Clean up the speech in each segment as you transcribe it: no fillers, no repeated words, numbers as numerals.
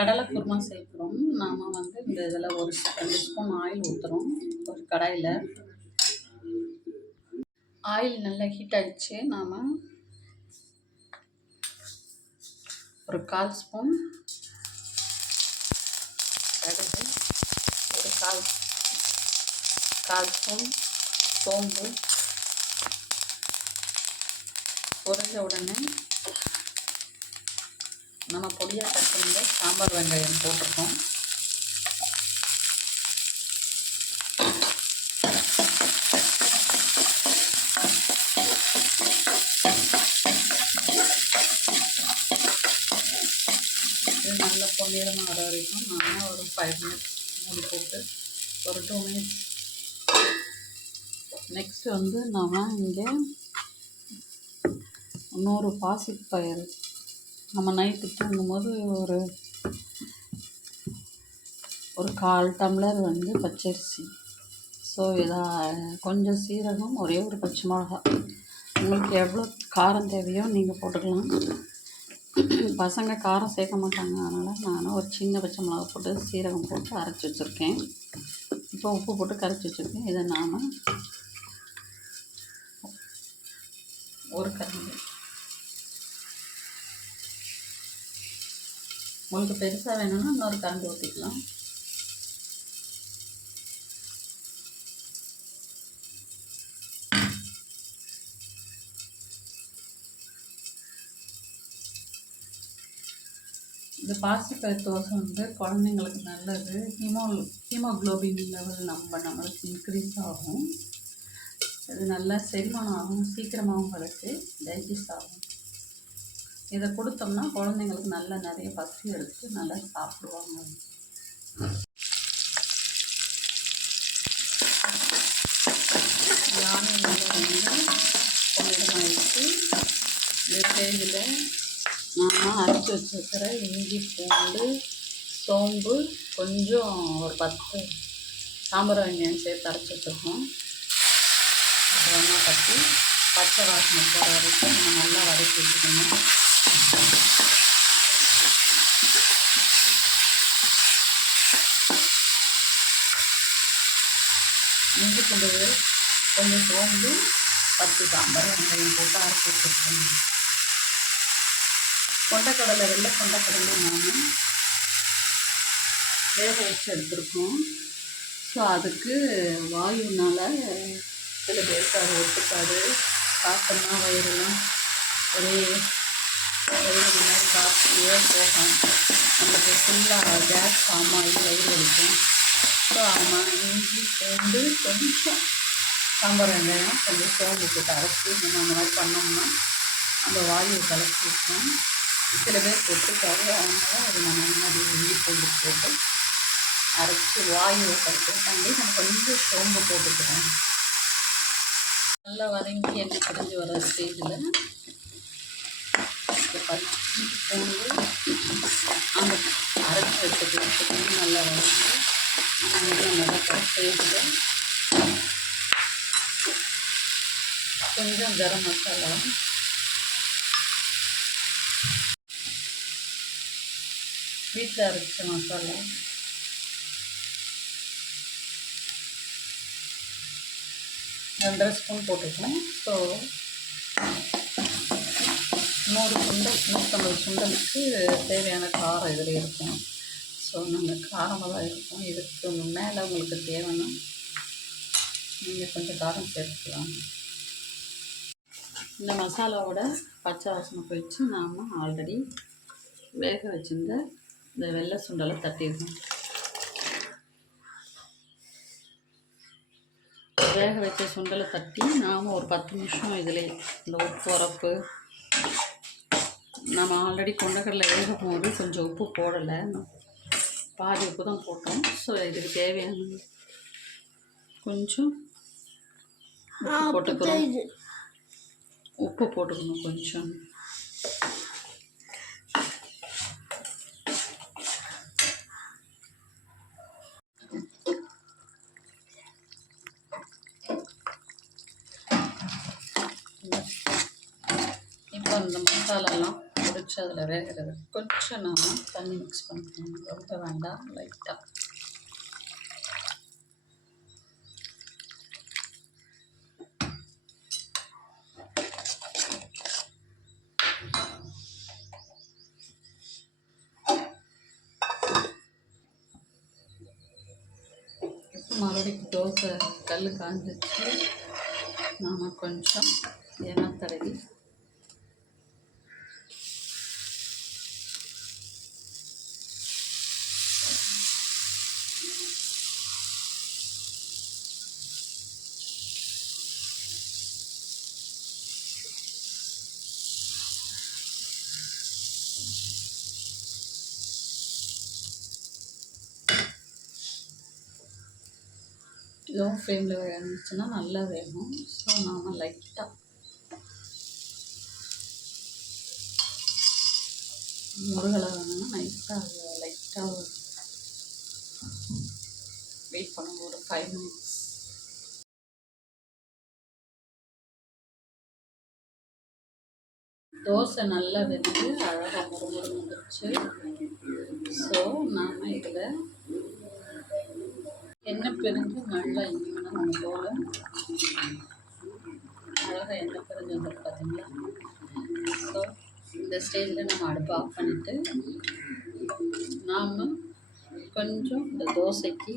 கடலை குருமா சேர்க்குறோம். நாம் வந்து இந்த இதில் ஒரு 2 ஸ்பூன் ஆயில் ஊற்றுறோம். ஒரு கடாயில் ஆயில் நல்லா ஹீட் ஆகிடுச்சு. நாம் ஒரு 1/4 ஸ்பூன் கடுகு, ஒரு 1/4 ஸ்பூன் சோம்பு பொரிஞ்ச உடனே நம்ம பொடியாக கட் பண்ணி சாம்பார் வெங்காயம் போட்டிருக்கோம். இது நல்ல பொன்னிறமாக வர வரைக்கும் நான் ஒரு 5 மினிட்ஸ் மூடி போட்டு ஒரு 2 மினிட்ஸ். நெக்ஸ்ட்டு வந்து நாம் இங்கே இன்னொரு பாசிப்பயிறு நம்ம நைட்டு தூங்கும்போது ஒரு 1/4 டம்ளர் வந்து பச்சரிசி. ஸோ இதை கொஞ்சம் சீரகம், ஒரே ஒரு பச்சை மிளகா, உங்களுக்கு எவ்வளோ காரம் தேவையோ நீங்கள் போட்டுக்கலாம். பசங்க காரம் சேர்க்க மாட்டாங்க, அதனால் நான் ஒரு சின்ன பச்சை மிளகா போட்டு சீரகம் போட்டு அரைச்சி வச்சுருக்கேன். இப்போ உப்பு போட்டு கரைச்சி வச்சுருக்கேன். இதை நாம் ஒரு கரண்டி, உங்களுக்கு பெருசாக வேணும்னா இன்னொரு கரண்டி ஊற்றிக்கலாம். இந்த பாசிப்பயிறு தோசை வந்து குழந்தைங்களுக்கு நல்லது. ஹீமோக்ளோபின் லெவல் நம்மளுக்கு இன்க்ரீஸ் ஆகும். இது நல்லா செரிமானம் ஆகும், சீக்கிரமாகவும் உங்களுக்கு டைஜஸ்ட் ஆகும். இதை கொடுத்தோம்னா குழந்தைங்களுக்கு நல்லா நிறைய பசி எடுத்து நல்லா சாப்பிடுவாங்க. யானை நல்லா வந்து பொன்னிறமாயிடுச்சு. இந்த ஸ்டேஜில் நாம் அரைச்சி வச்சுருக்கிற இஞ்சி, பூண்டு, சோம்பு, கொஞ்சம் ஒரு 10 சாம்பார் வெங்காயம் சேர்த்து அரைச்சி வச்சுருக்கோம். ஒன்றா தட்டி பச்சை வாசனை போகிற வரைக்கும் நம்ம நல்லா வதக்கி வச்சுக்கணும். இஞ்சி பூண்டு, கொஞ்சம் சோம்பு, 10 சாம்பார் வெங்காயம் போட்டு அரைச்சி வச்சுருக்கோம். கொண்டக்கடலை, வெள்ளை கொண்டக்கடலை நாம் வேக வச்சு எடுத்துருக்கோம். ஸோ அதுக்கு வாயுனால் சில பேருக்கு அது ஒத்துக்காது. சாப்பிட்டோம்னா வயிறுலாம் ஒரே வயிறு மாதிரி காற்றியே போகும், நம்மளுக்கு ஃபுல்லாக கேஸ் ஃபார்ம் ஆகி வயிறு வலிக்கும். ஸோ ஆமாம், இஞ்சி பூண்டு, கொஞ்சம் சாம்பார் வெங்காயம், கொஞ்சம் சோம்பு போட்டு அரைச்சி நம்ம அந்த மாதிரி பண்ணோம்னா அந்த வாயுவை கலக்கி வைப்போம். சில பேர் ஒத்துக்காது, அதனால் அது நம்ம அந்த மாதிரி இஞ்சி பூண்டு போட்டு அரைச்சி வாயுவை கலக்கிட்டாண்டி நம்ம கொஞ்சம் சோம்பு போட்டுக்கிறோம். நல்லா வதங்கி எண்ணெய் பிரிஞ்சு வர ஸ்டேஜில் இஞ்சி பூண்டு அந்த அரைச்சி வச்சுட்டு நல்லா வதங்கி நல்லா ஸ்டேஜில் கொஞ்சம் கரம் மசாலா, வீட்டில் அரைச்ச மசாலா, ரெண்டரை ஸ்பூன் போட்டுக்கலாம். ஸோ 150 சுண்டலுக்கு தேவையான காரம் இதில் இருக்கும். ஸோ நாங்கள் காரமாக தான் இருக்கும். இதுக்கு மேலே உங்களுக்கு தேவைன்னா நீங்கள் கொஞ்சம் காரம் சேர்த்துக்கலாம். இந்த மசாலாவோட பச்சை வாசனை போயிடுச்சு. நாம் ஆல்ரெடி வேக வச்சுருந்த இந்த வெள்ளை சுண்டலை தட்டிடணும். வேக வச்ச சுண்டலை தட்டி நாம் ஒரு 10 நிமிஷம் இதில் இந்த உப்பு உரப்பு, நம்ம ஆல்ரெடி கொண்டக்கடலை வேகும் போது கொஞ்சம் உப்பு போடலை, பாதி உப்பு தான் போட்டோம். ஸோ இதுக்கு தேவையான கொஞ்சம் உப்பு போட்டுக்கணும் கொஞ்சம். இப்போ இந்த மசாலாலாம் பொரிச்சு கொஞ்சம் அதில் வேகிறது கொஞ்சம் நாம் தண்ணி மிக்ஸ் பண்ணிக்கணும், ரொம்ப வேண்டாம், லைட்டாக. மறுபடியும் தோசை கல் காஞ்சிச்சு, நாம் கொஞ்சம் எண்ணெய் தடவி லோ ஃப்ளேமில் இருந்துச்சுன்னா நல்லா வேகும். ஸோ நாம் லைட்டாக முருகலை வேணும்னா லைட்டாக வெயிட் பண்ணுவோம் ஒரு 5 மினிட்ஸ். தோசை நல்லா வெந்து அழகாக முருமுறு வந்துருச்சு. ஸோ நாம் இதில் எண்ணெய் பிரிஞ்சு நல்லா இன்னும் நம்ம போல் அழகாக எண்ணெய் பிரிஞ்சு வந்துருக்கு பார்த்தீங்களா. ஸோ இந்த ஸ்டேஜில் நம்ம அடுப்பை ஆஃப் பண்ணிவிட்டு நாம் கொஞ்சம் இந்த தோசைக்கு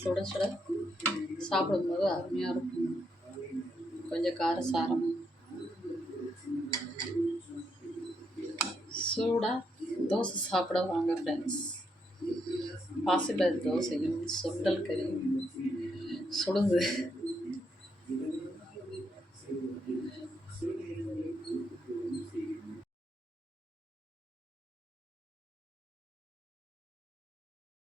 சுட சுட சாப்பிடும்போது அருமையாக இருக்கும். கொஞ்சம் காரசாரமாக சூடாக தோசை சாப்பிட வாங்க ஃப்ரெண்ட்ஸ். பாசிப்பயிறு தோசையும் சுண்டல் கறியும் சுடுது.